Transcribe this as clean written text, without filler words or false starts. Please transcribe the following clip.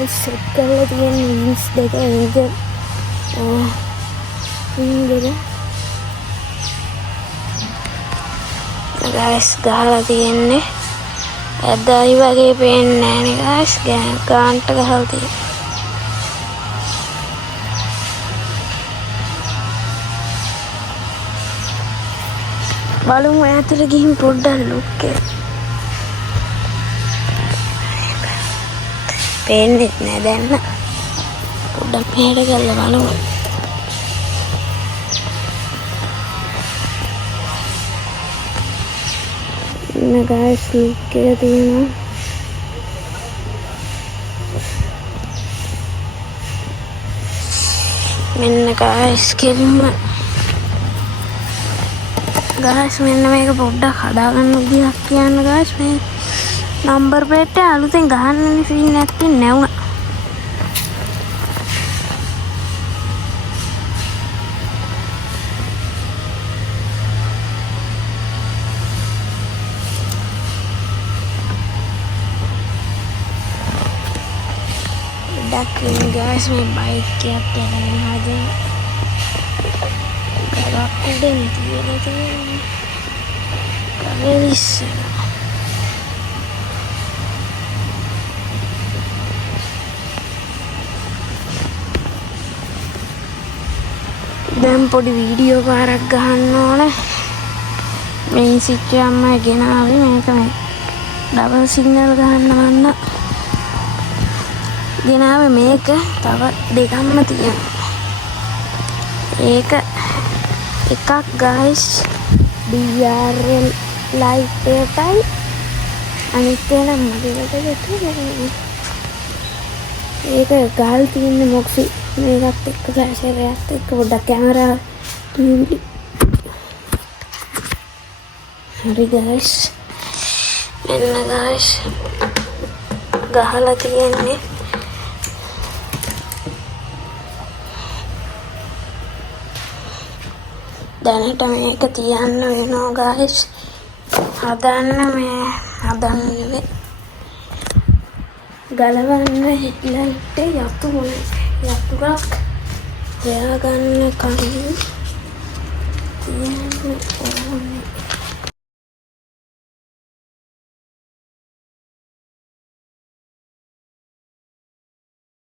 guys set කරලා තියෙන wings දෙක engine wing දෙක guys ගහලා තියෙන්නේ ඇදයි වගේ පේන්නේ නැහැ නේ guys ගාන්ට ගහලා තියෙන්නේ බලමු ඈතට ගිහින් පොඩ්ඩක් ලුක් එක පේන්නේ නැහැ දැන් පොඩ්ඩක් මෙහෙට ගල්ලා බලමු මේ guys ලුක් එක තියෙනවා මෙන්න guys කෙලින්ම guys මෙන්න මේක පොඩ්ඩක් හදාගන්න විදිහක් කියන්න guys මේ නම්බර් ප්ලේට් එක අලුතෙන් ගහන්න සීන් නැති නැවුණා ඩක්ලින් guys මේ බයික් එකත් යන හදේ ගලක් උඩින් තියලා තියෙන්නේ කලිස් දැන් පොඩි වීඩියෝ පාරක් ගහන්න ඕනේ මේ ස්විච් එක අම්මා ගෙනාවේ මේක මේ ඩබල් සිග්නල් ගහන්න වන්න ගෙනාවේ මේක තව දෙකක්ම තියෙනවා ඒක එකක් guys DRL light එකයි අනිත් එක නම් මගේ ඒක ගල් තියෙන මොක්සි මේකත් එක්ක ෆ්ලෑෂ් එකත් එක්ක පොඩ්ඩක් කැමරා හරි guys මෙන්න guys ගහලා තියෙන්නේ දැනට මේක තියන්න වෙනවා guys හදන්න නෙවෙයි ගලවන්න හෙඩ්ලයිට් එක යතුරක් හොයාගන්න කලින් තියන්න ඕනේ